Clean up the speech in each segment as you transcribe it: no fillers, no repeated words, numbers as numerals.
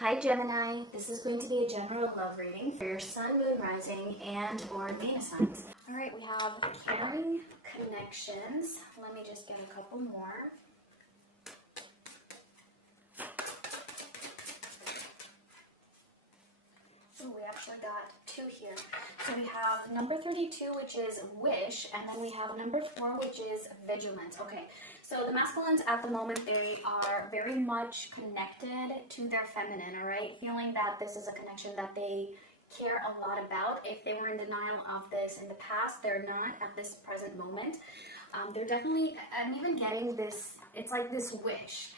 Hi Gemini, this is going to be a general love reading for your sun, moon, rising, and or Venus signs. Alright, we have caring connections. Let me just get a couple more. Oh, we actually got two here. So we have number 32, which is wish, and then we have number 4, which is vigilance. Okay, so the masculines at the moment, they are very much connected to their feminine, all right? Feeling that this is a connection that they care a lot about. If they were in denial of this in the past, they're not at this present moment. They're definitely, I'm even getting this, it's like this wish.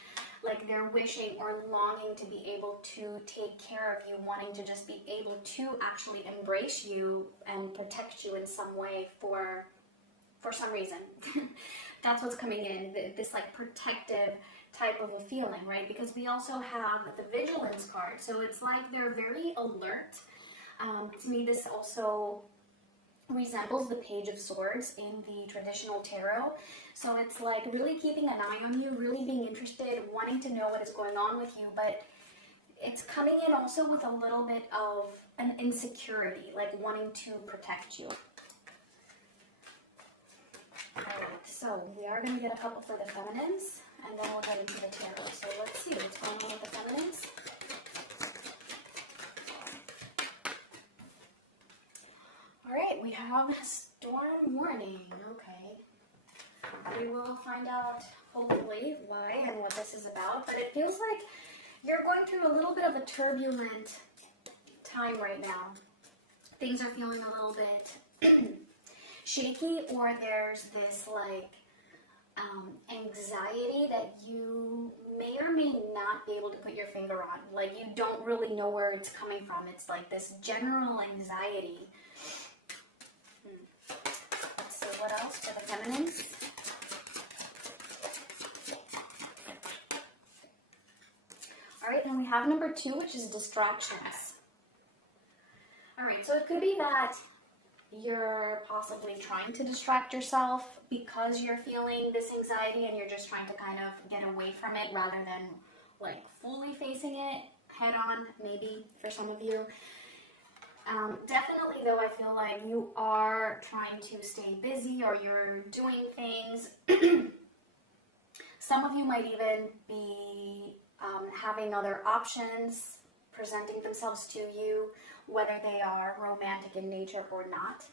Like they're wishing or longing to be able to take care of you, wanting to just be able to actually embrace you and protect you in some way for some reason. That's what's coming in, this like protective type of a feeling, right? Because we also have the vigilance card. So it's like they're very alert. To me, this also resembles the Page of Swords in the traditional tarot. So it's like really keeping an eye on you, really being interested, wanting to know what is going on with you, but it's coming in also with a little bit of an insecurity, like wanting to protect you. Alright, so we are going to get a couple for the feminines, and then we'll get into the tarot. So let's see what's going on with the feminines. Alright, we have storm warning. Okay. We will find out, hopefully, why and what this is about. But it feels like you're going through a little bit of a turbulent time right now. Things are feeling a little bit shaky, or there's this like anxiety that you may or may not be able to put your finger on. Like you don't really know where it's coming from. It's like this general anxiety. Let's see what else for the feminines. Alright, then we have number 2, which is distractions. Alright, so it could be that you're possibly trying to distract yourself because you're feeling this anxiety and you're just trying to kind of get away from it rather than like fully facing it head on, maybe for some of you. Definitely though, I feel like you are trying to stay busy or you're doing things. Some of you might even be having other options presenting themselves to you, whether they are romantic in nature or not.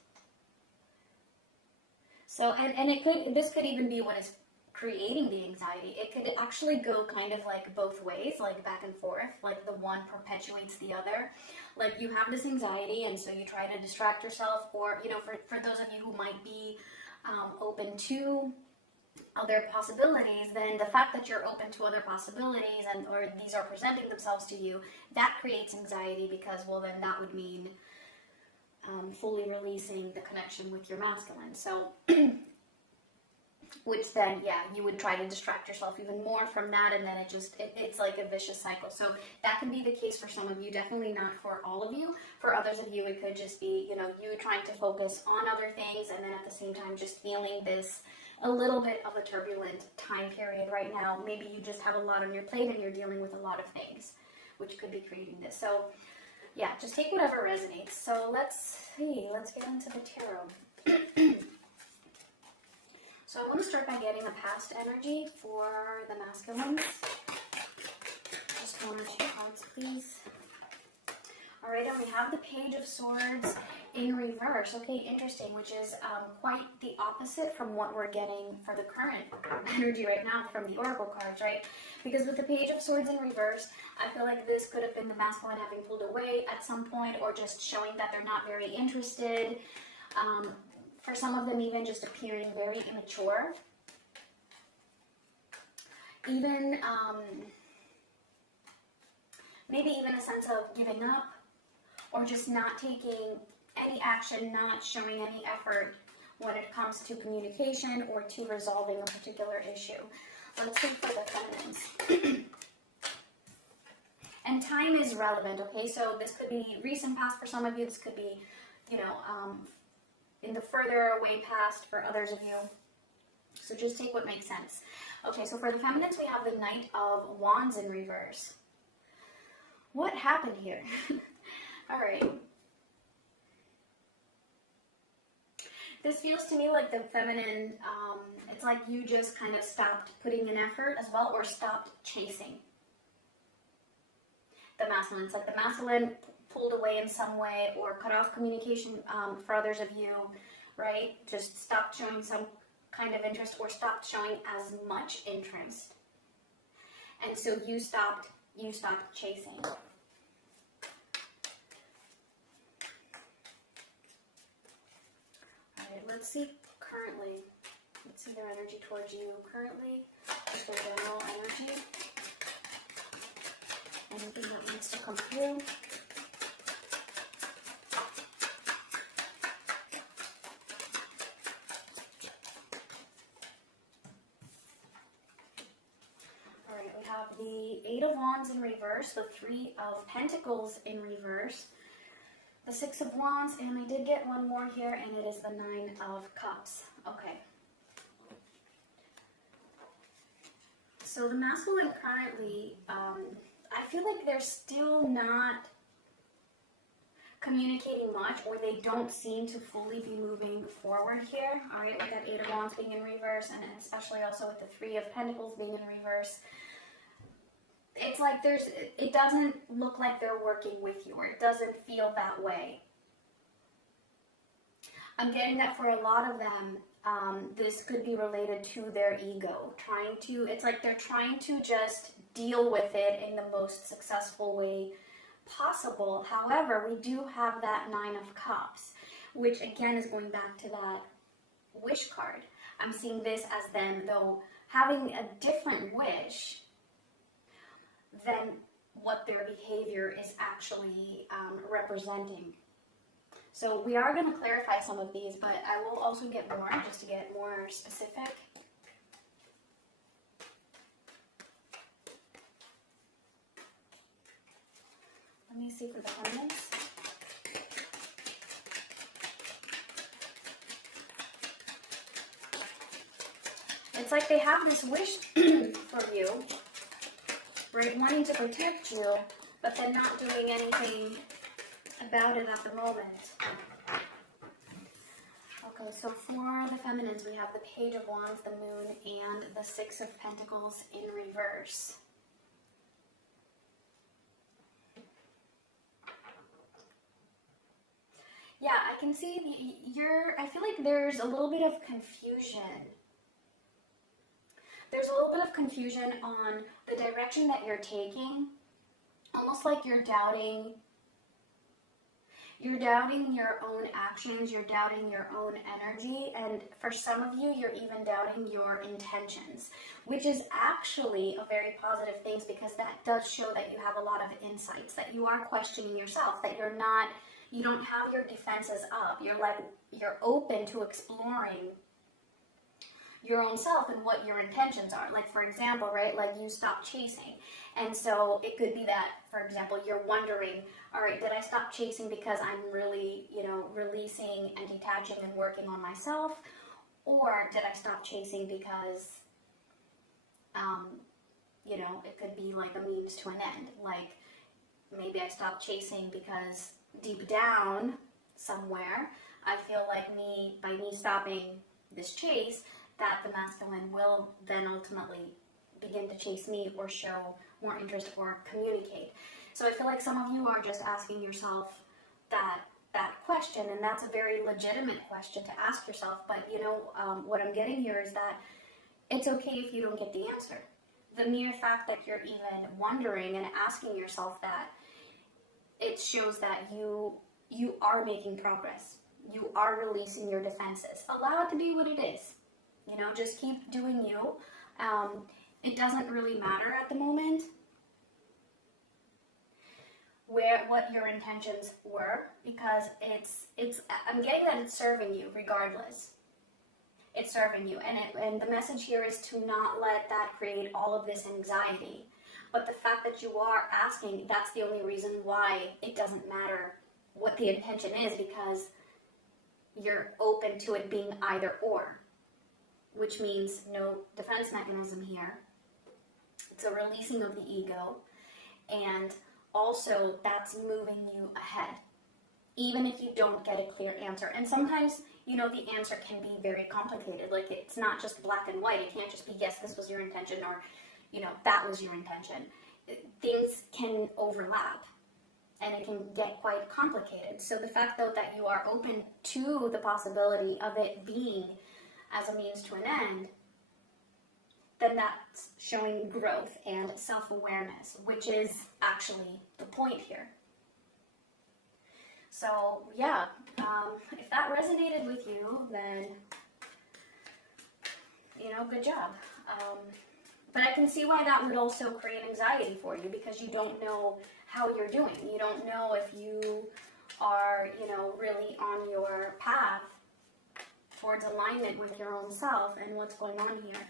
So, and this could even be what is creating the anxiety. It could actually go kind of like both ways, like back and forth, like the one perpetuates the other. Like you have this anxiety and so you try to distract yourself, or, you know, for those of you who might be open to other possibilities, then the fact that you're open to other possibilities and or these are presenting themselves to you, that creates anxiety because, well, then that would mean fully releasing the connection with your masculine. So, which then, yeah, you would try to distract yourself even more from that, and then it's like a vicious cycle. So that can be the case for some of you, definitely not for all of you. For others of you, it could just be, you know, you trying to focus on other things and then at the same time just feeling this a little bit of a turbulent time period right now. Maybe you just have a lot on your plate and you're dealing with a lot of things, which could be creating this. So yeah, just take whatever resonates. So let's see, let's get into the tarot. So I want to start by getting a past energy for the masculines. Just 1 or 2 cards, please. Alright, and we have the Page of Swords in reverse. Okay, interesting, which is quite the opposite from what we're getting for the current energy right now from the Oracle cards, right? Because with the Page of Swords in reverse, I feel like this could have been the masculine having pulled away at some point or just showing that they're not very interested. For some of them, even just appearing very immature. Even, maybe even a sense of giving up or just not taking any action, not showing any effort when it comes to communication or to resolving a particular issue. Let's think for the feminines. And time is relevant, okay? So this could be recent past for some of you. This could be, you know, in the further away past for others of you. So just take what makes sense. Okay, so for the feminines, we have the Knight of Wands in reverse. What happened here? All right. This feels to me like the feminine, it's like you just kind of stopped putting in effort as well, or stopped chasing. The masculine, it's like the masculine pulled away in some way or cut off communication for others of you, right? Just stopped showing some kind of interest or stopped showing as much interest. And so you stopped chasing. Let's see currently. Let's see their energy towards you currently. Just their general energy. Anything that needs to come through. Alright, we have the 8 of Wands in reverse, the 3 of Pentacles in reverse, the 6 of Wands, and I did get one more here, and it is the 9 of Cups. Okay. So the masculine currently, I feel like they're still not communicating much, or they don't seem to fully be moving forward here. All right, with that 8 of Wands being in reverse, and especially also with the 3 of Pentacles being in reverse. It's like it doesn't look like they're working with you, or it doesn't feel that way. I'm getting that for a lot of them, this could be related to their ego. It's like they're trying to just deal with it in the most successful way possible. However, we do have that 9 of Cups, which again is going back to that wish card. I'm seeing this as them, though, having a different wish than what their behavior is actually representing. So we are going to clarify some of these, but I will also get more, just to get more specific. Let me see for the feminines. It's like they have this wish for you, right, wanting to protect you, but then not doing anything about it at the moment. Okay, so for the feminines, we have the Page of Wands, the Moon, and the 6 of Pentacles in reverse. Yeah, I can see I feel like there's a little bit of confusion. There's a little bit of confusion on the direction that you're taking. Almost like you're doubting your own actions, you're doubting your own energy, and for some of you, you're even doubting your intentions, which is actually a very positive thing, because that does show that you have a lot of insights, that you are questioning yourself, that you don't have your defenses up. You're open to exploring your own self and what your intentions are. Like, for example, right, like you stop chasing. And so it could be that, for example, you're wondering, all right, did I stop chasing because I'm really, releasing and detaching and working on myself? Or did I stop chasing because, it could be like a means to an end. Like, maybe I stopped chasing because deep down somewhere, I feel like by me stopping this chase, that the masculine will then ultimately begin to chase me or show more interest or communicate. So I feel like some of you are just asking yourself that question, and that's a very legitimate question to ask yourself. But what I'm getting here is that it's okay if you don't get the answer. The mere fact that you're even wondering and asking yourself that, it shows that you are making progress. You are releasing your defenses. Allow it to be what it is. Just keep doing you. It doesn't really matter at the moment what your intentions were, because I'm getting that it's serving you regardless. It's serving you, and the message here is to not let that create all of this anxiety. But the fact that you are asking, that's the only reason why it doesn't matter what the intention is, because you're open to it being either or, which means no defense mechanism here. It's a releasing of the ego, and also that's moving you ahead, even if you don't get a clear answer. And sometimes, you know, the answer can be very complicated. Like, it's not just black and white. It can't just be, yes, this was your intention, or, you know, that was your intention. Things can overlap, and it can get quite complicated. So the fact, though, that you are open to the possibility of it being as a means to an end, then that's showing growth and self-awareness, which is actually the point here. So yeah, if that resonated with you, then, you know, good job. But I can see why that would also create anxiety for you, because you don't know how you're doing. You don't know if you are, you know, really on your path towards alignment with your own self and what's going on here.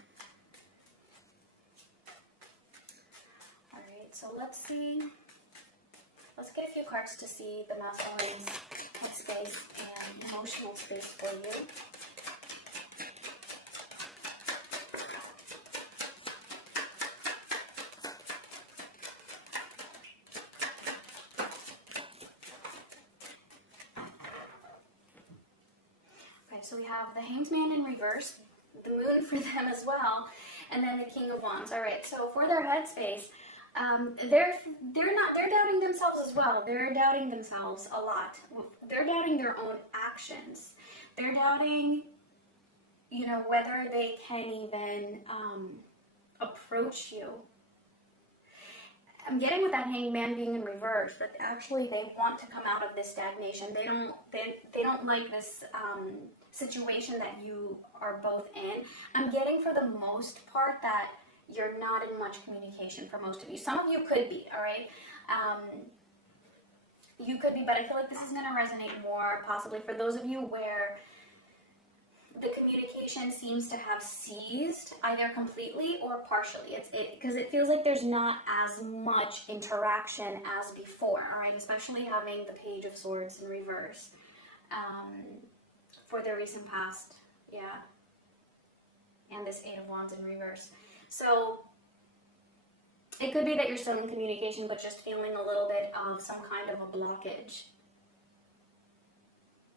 All right, so let's see. Let's get a few cards to see the masculine's headspace and emotional space for you. Okay, so we have the Hanged Man in reverse, the Moon for them as well, and then the King of Wands. All right, so for their headspace, they're doubting themselves as well. They're doubting themselves a lot. They're doubting their own actions. They're doubting, you know, whether they can even approach you. I'm getting with that Hanged Man being in reverse, but actually they want to come out of this stagnation. They don't like this situation that you are both in. I'm getting for the most part that you're not in much communication for most of you. Some of you could be, all right? You could be, but I feel like this is going to resonate more possibly for those of you where the communication seems to have ceased either completely or partially. Because it feels like there's not as much interaction as before, all right? Especially having the Page of Swords in reverse for the recent past, yeah. And this Eight of Wands in reverse. So it could be that you're still in communication, but just feeling a little bit of some kind of a blockage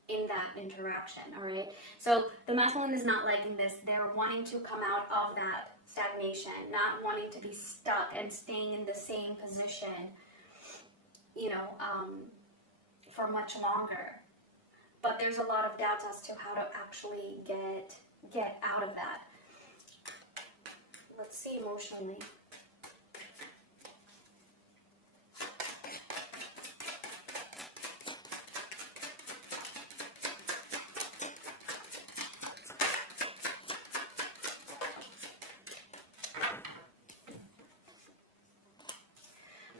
in that interaction, all right? So the masculine is not liking this. They're wanting to come out of that stagnation, not wanting to be stuck and staying in the same position, you know, for much longer. But there's a lot of doubts as to how to actually get out of that. Let's see emotionally.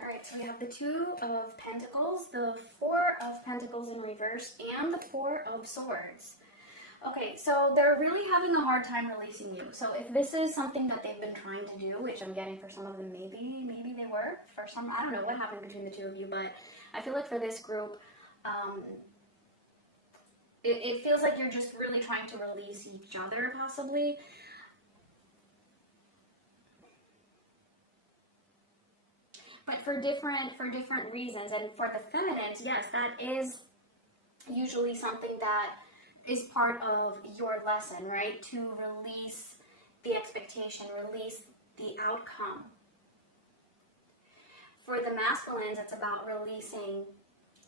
Alright, so we have the Two of Pentacles, the Four of Pentacles in reverse, and the Four of Swords. Okay, so they're really having a hard time releasing you. So if this is something that they've been trying to do, which I'm getting for some of them, maybe they were. For some, I don't know what happened between the two of you, but I feel like for this group, it feels like you're just really trying to release each other, possibly. But for different reasons. And for the feminines, yes, that is usually something that is part of your lesson, right? To release the expectation, release the outcome. For the masculines, it's about releasing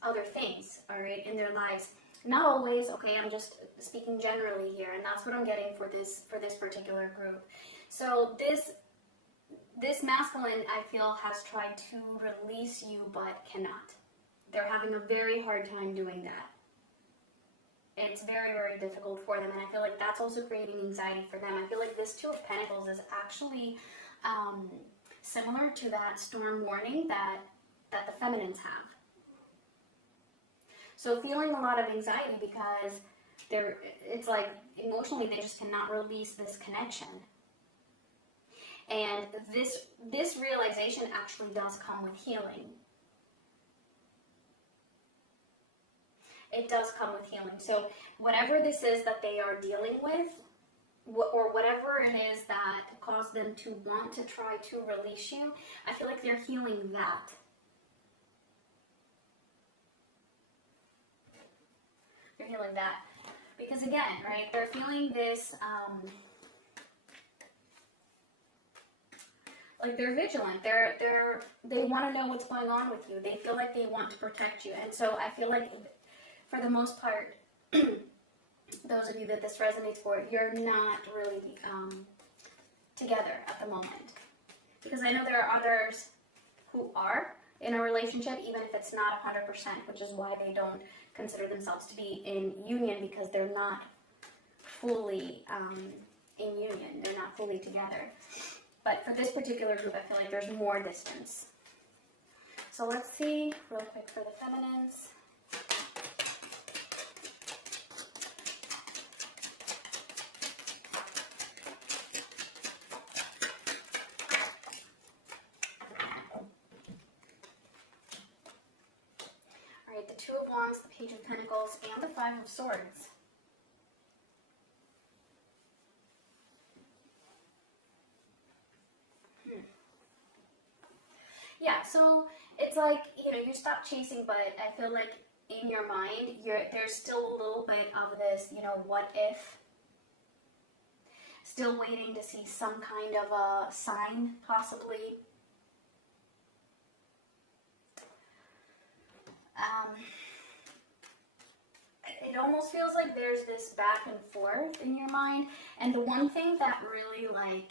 other things, all right, in their lives. Not always, okay, I'm just speaking generally here, and that's what I'm getting for this particular group. So this masculine, I feel, has tried to release you but cannot. They're having a very hard time doing that. It's very, very difficult for them, and I feel like that's also creating anxiety for them. I feel like this Two of Pentacles is actually similar to that storm warning that the feminines have. So feeling a lot of anxiety because it's like emotionally they just cannot release this connection. And this realization actually does come with healing. It does come with healing. So whatever this is that they are dealing with, or whatever it is that caused them to want to try to release you, I feel like they're healing that. They're feeling that. Because again, right, they're feeling this, like they're vigilant. They want to know what's going on with you. They feel like they want to protect you. And so I feel like for the most part, those of you that this resonates for, you're not really together at the moment. Because I know there are others who are in a relationship, even if it's not 100%, which is why they don't consider themselves to be in union, because they're not fully in union. They're not fully together. But for this particular group, I feel like there's more distance. So let's see real quick for the feminines. All right, the Two of Wands, the Page of Pentacles, and the Five of Swords. Yeah, so it's like, you know, you stop chasing, but I feel like in your mind, there's still a little bit of this, you know, what if? Still waiting to see some kind of a sign, possibly. It almost feels like there's this back and forth in your mind. And the one thing that really, like,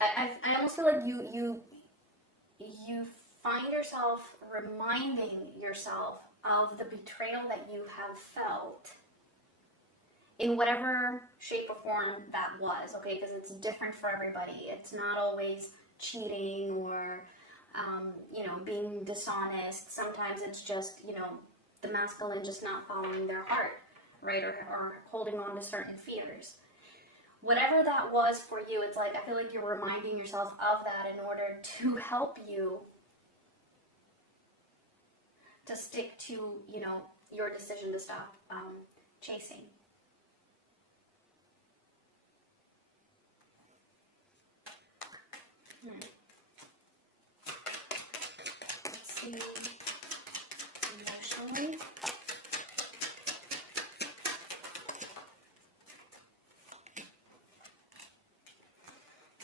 I almost feel like you find yourself reminding yourself of the betrayal that you have felt in whatever shape or form that was, okay? Because it's different for everybody. It's not always cheating or, you know, being dishonest. Sometimes it's just, you know, the masculine just not following their heart, right? Or holding on to certain fears. Whatever that was for you, it's like, I feel like you're reminding yourself of that in order to help you to stick to, you know, your decision to stop chasing. Let's see, emotionally.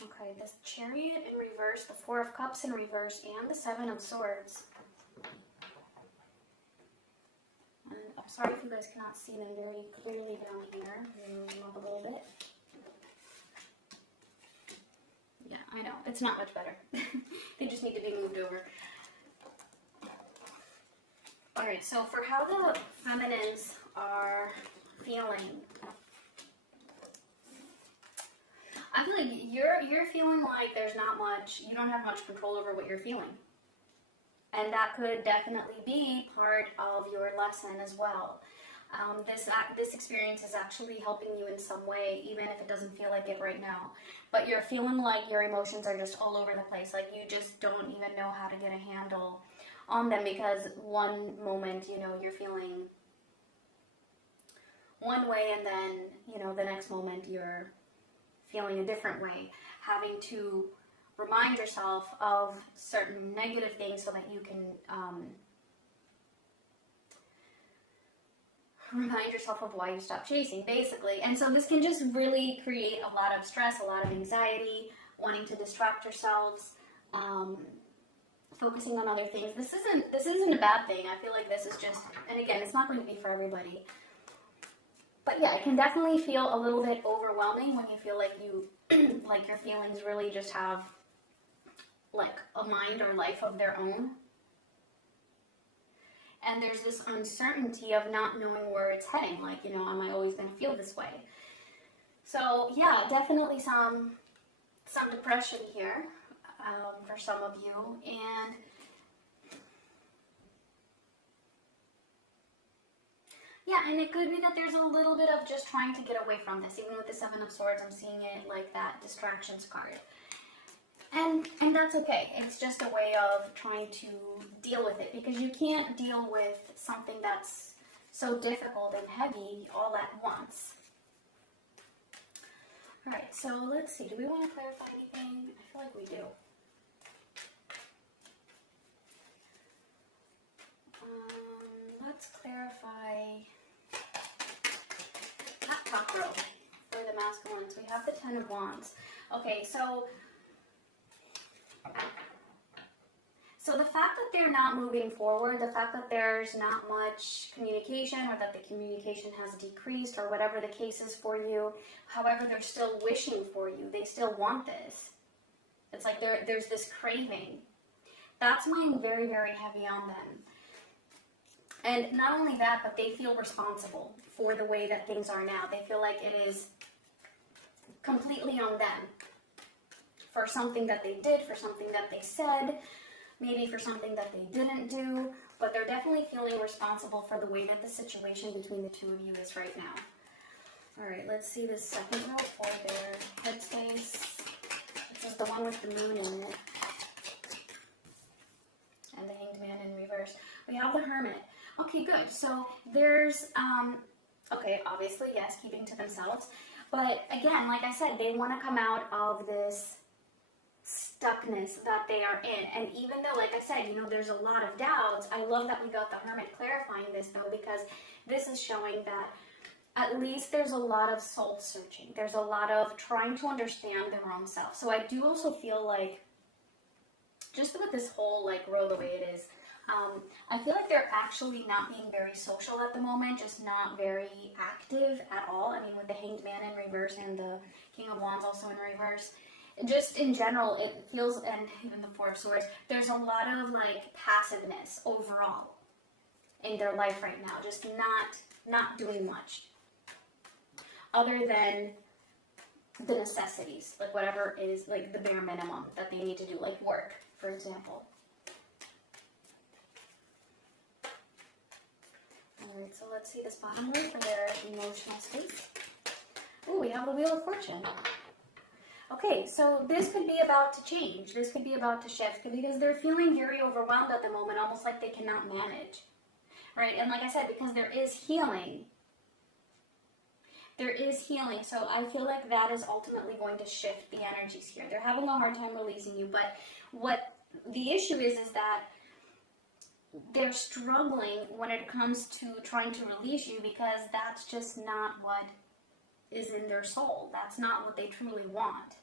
Okay, this Chariot in reverse, the Four of Cups in reverse, and the Seven of Swords. And I'm sorry if you guys cannot see them very clearly down here. Move them up a little bit. Yeah, I know. It's not much better. They just need to be moved over. Alright, so for how the feminines are feeling, I feel like you're feeling like there's not much, you don't have much control over what you're feeling. And that could definitely be part of your lesson as well. This experience is actually helping you in some way, even if it doesn't feel like it right now. But you're feeling like your emotions are just all over the place, like you just don't even know how to get a handle on them, because one moment, you know, you're feeling one way, and then, you know, the next moment you're feeling a different way, having to remind yourself of certain negative things so that you can remind yourself of why you stopped chasing, basically. And so this can just really create a lot of stress, a lot of anxiety, wanting to distract yourselves, focusing on other things. This isn't a bad thing. I feel like this is just, and again, it's not going to be for everybody. But yeah, it can definitely feel a little bit overwhelming when you feel like like your feelings really just have like a mind or life of their own. And there's this uncertainty of not knowing where it's heading. Like, you know, am I always going to feel this way? So yeah, definitely some depression here for some of you. And yeah, and it could be that there's a little bit of just trying to get away from this. Even with the Seven of Swords, I'm seeing it like that distractions card. And that's okay. It's just a way of trying to deal with it, because you can't deal with something that's so difficult and heavy all at once. Alright, so let's see. Do we want to clarify anything? I feel like we do. let's clarify that top row for the masculines. We have the Ten of Wands. Okay, so the fact that they're not moving forward, the fact that there's not much communication, or that the communication has decreased, or whatever the case is for you, however, they're still wishing for you. They still want this. It's like there's this craving. That's weighing very, very heavy on them. And not only that, but they feel responsible for the way that things are now. They feel like it is completely on them for something that they did, for something that they said, maybe for something that they didn't do, but they're definitely feeling responsible for the way that the situation between the two of you is right now. All right, let's see the second row for their headspace. This is the one with the moon in it. And the Hanged Man in reverse. We have the Hermit. Okay, good. So there's, okay, obviously, yes, keeping to themselves. But again, like I said, they want to come out of this stuckness that they are in. And even though, like I said, you know, there's a lot of doubts, I love that we got the Hermit clarifying this, though, because this is showing that at least there's a lot of soul searching. There's a lot of trying to understand their own self. So I do also feel like, just with this whole like row the way it is, I feel like they're actually not being very social at the moment, just not very active at all. I mean, with the Hanged Man in reverse and the King of Wands also in reverse, just in general, it feels, and even the Four of Swords, there's a lot of like passiveness overall in their life right now, just not doing much other than the necessities, like whatever is like the bare minimum that they need to do, like work, for example. Alright, so let's see this bottom row for their emotional space. Oh, we have the Wheel of Fortune. Okay, so this could be about to change. This could be about to shift, because they're feeling very overwhelmed at the moment, almost like they cannot manage. Right, and like I said, because there is healing. There is healing, so I feel like that is ultimately going to shift the energies here. They're having a hard time releasing you, but what the issue is that they're struggling when it comes to trying to release you, because that's just not what is in their soul. That's not what they truly want.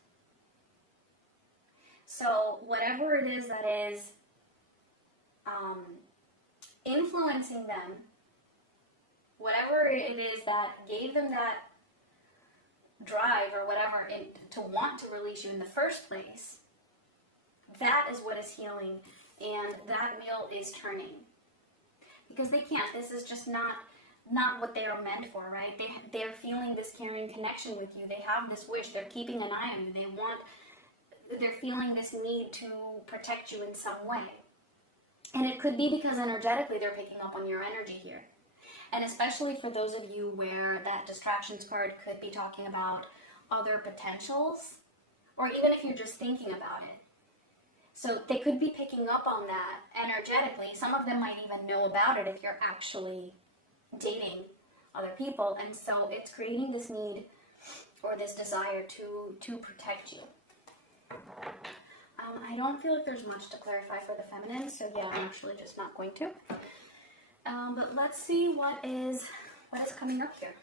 So whatever it is that is influencing them, whatever it is that gave them that drive or whatever to want to release you in the first place, that is what is healing, and that wheel is turning. Because they can't. This is just not what they are meant for, right? They're feeling this caring connection with you. They have this wish. They're keeping an eye on you. They're feeling this need to protect you in some way. And it could be because energetically they're picking up on your energy here. And especially for those of you where that distractions card could be talking about other potentials, or even if you're just thinking about it. So they could be picking up on that energetically. Some of them might even know about it if you're actually dating other people. And so it's creating this need or this desire to protect you. I don't feel like there's much to clarify for the feminine, so yeah, I'm actually just not going to. But let's see what is coming up here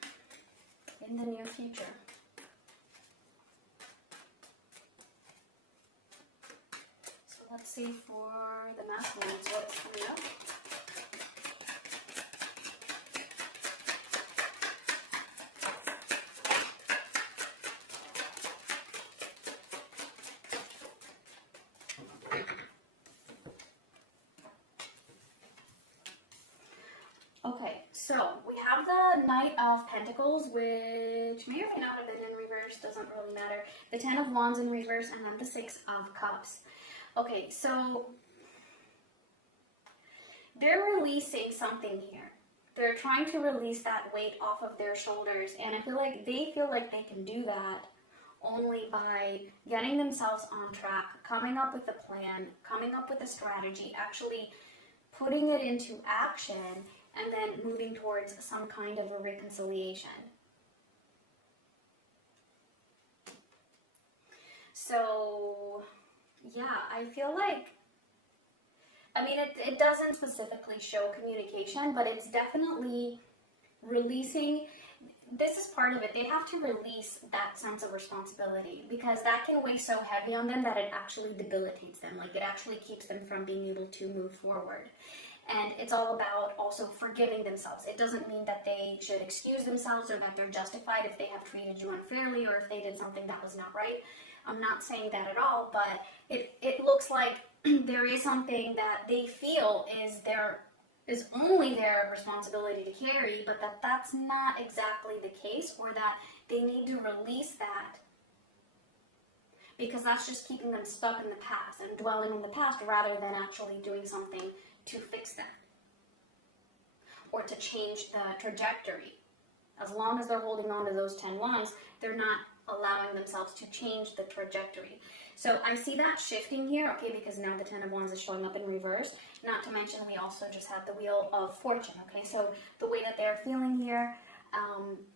in the near future. So let's see for the masculines what is coming up. Okay, so we have the Knight of Pentacles, which may or may not have been in reverse, doesn't really matter. The Ten of Wands in reverse, and then the Six of Cups. Okay, so they're releasing something here. They're trying to release that weight off of their shoulders, and I feel like they can do that only by getting themselves on track, coming up with a plan, coming up with a strategy, actually putting it into action, and then moving towards some kind of a reconciliation. So, yeah, I feel like I mean, it doesn't specifically show communication, but it's definitely releasing. This is part of it. They have to release that sense of responsibility because that can weigh so heavy on them that it actually debilitates them. Like, it actually keeps them from being able to move forward. And it's all about also forgiving themselves. It doesn't mean that they should excuse themselves or that they're justified if they have treated you unfairly or if they did something that was not right. I'm not saying that at all, but it looks like there is something that they feel is only their responsibility to carry, but that's not exactly the case, or that they need to release that because that's just keeping them stuck in the past and dwelling in the past rather than actually doing something to fix that or to change the trajectory. As long as they're holding on to those 10 wands, they're not allowing themselves to change the trajectory. So I see that shifting here, okay, because now the 10 of Wands is showing up in reverse. Not to mention we also just have the Wheel of Fortune, okay? So the way that they're feeling here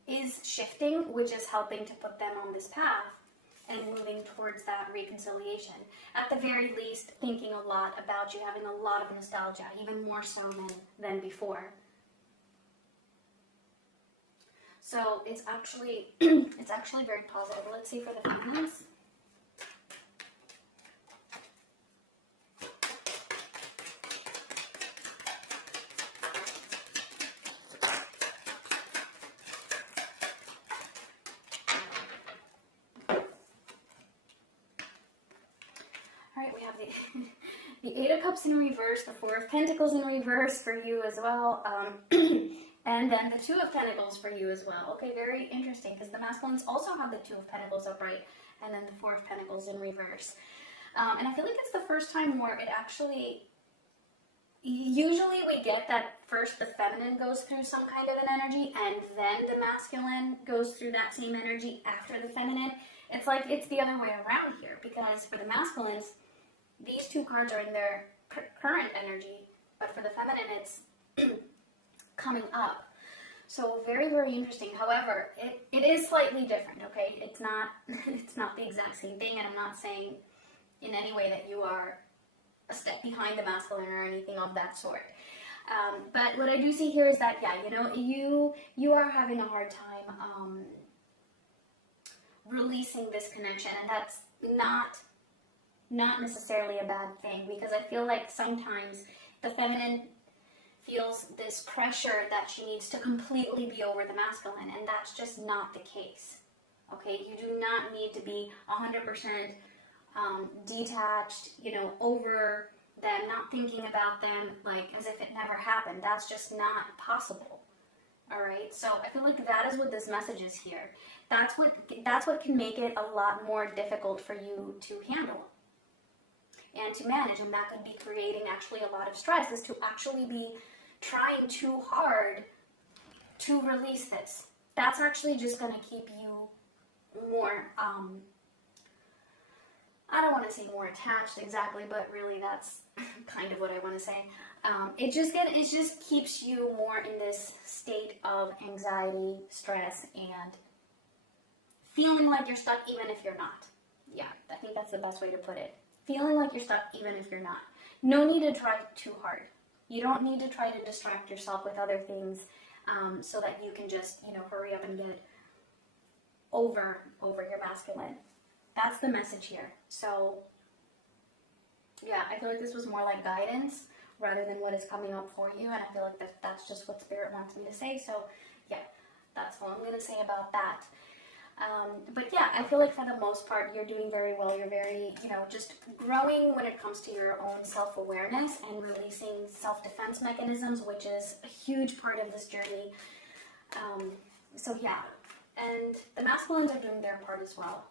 is shifting, which is helping to put them on this path and moving towards that reconciliation. At the very least, thinking a lot about you, having a lot of nostalgia, even more so than before. So it's actually very positive. Let's see for the feminines. All right, we have the Eight of Cups in reverse, the Four of Pentacles in reverse for you as well. And then the Two of Pentacles for you as well. Okay, very interesting because the masculines also have the Two of Pentacles upright and then the Four of Pentacles in reverse. And I feel like it's the first time where it actually, usually we get that first the feminine goes through some kind of an energy and then the masculine goes through that same energy after the feminine. It's like it's the other way around here because for the masculines, these two cards are in their current energy, but for the feminine, it's coming up. So very, very interesting. However, it is slightly different, okay? It's not the exact same thing, and I'm not saying in any way that you are a step behind the masculine or anything of that sort. But what I do see here is that, yeah, you know, you are having a hard time releasing this connection, and that's not necessarily a bad thing, because I feel like sometimes the feminine feels this pressure that she needs to completely be over the masculine, and that's just not the case. Okay, you do not need to be 100% detached, you know, over them, not thinking about them like as if it never happened. That's just not possible. All right, so I feel like that is what this message is here. That's what can make it a lot more difficult for you to handle and to manage, and that could be creating actually a lot of stress, is to actually be trying too hard to release this. That's actually just going to keep you more, I don't want to say more attached exactly, but really that's kind of what I want to say. It just keeps you more in this state of anxiety, stress, and feeling like you're stuck even if you're not. Yeah, I think that's the best way to put it. Feeling like you're stuck even if you're not. No need to try too hard. You don't need to try to distract yourself with other things so that you can just, you know, hurry up and get over your masculine. That's the message here. So, yeah, I feel like this was more like guidance rather than what is coming up for you, and I feel like that's just what Spirit wants me to say. So, yeah, that's all I'm going to say about that. But yeah, I feel like for the most part, you're doing very well. You're very, you know, just growing when it comes to your own self-awareness and releasing self-defense mechanisms, which is a huge part of this journey. So yeah, and the masculines are doing their part as well.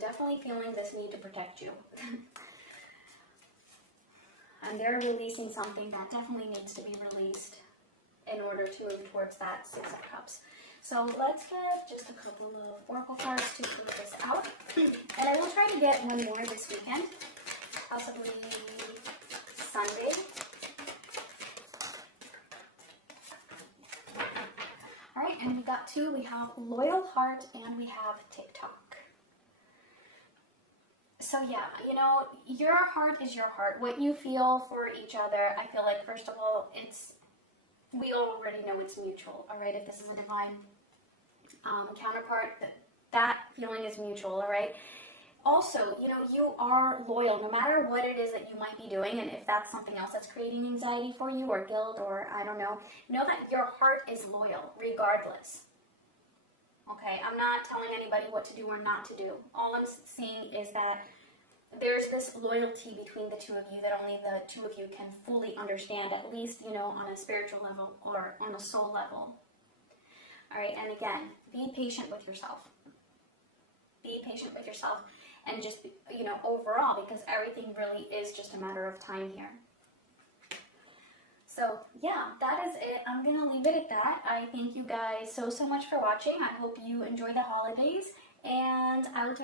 Definitely feeling this need to protect you. And they're releasing something that definitely needs to be released in order to move towards that Six of Cups. So let's get just a couple of oracle cards to clear this out. And I will try to get one more this weekend, possibly Sunday. Alright, and we got two. We have Loyal Heart and we have TikTok. So yeah, you know, your heart is your heart. What you feel for each other, I feel like, first of all, we already know it's mutual, all right? If this is a divine counterpart, that feeling is mutual, all right? Also, you know, you are loyal no matter what it is that you might be doing, and if that's something else that's creating anxiety for you or guilt or I don't know that your heart is loyal regardless. Okay, I'm not telling anybody what to do or not to do. All I'm seeing is that there's this loyalty between the two of you that only the two of you can fully understand, at least, you know, on a spiritual level or on a soul level. All right, and again, be patient with yourself. Be patient with yourself and just, you know, overall, because everything really is just a matter of time here. So yeah, that is it. I'm going to leave it at that. I thank you guys so much for watching. I hope you enjoy the holidays, and I will talk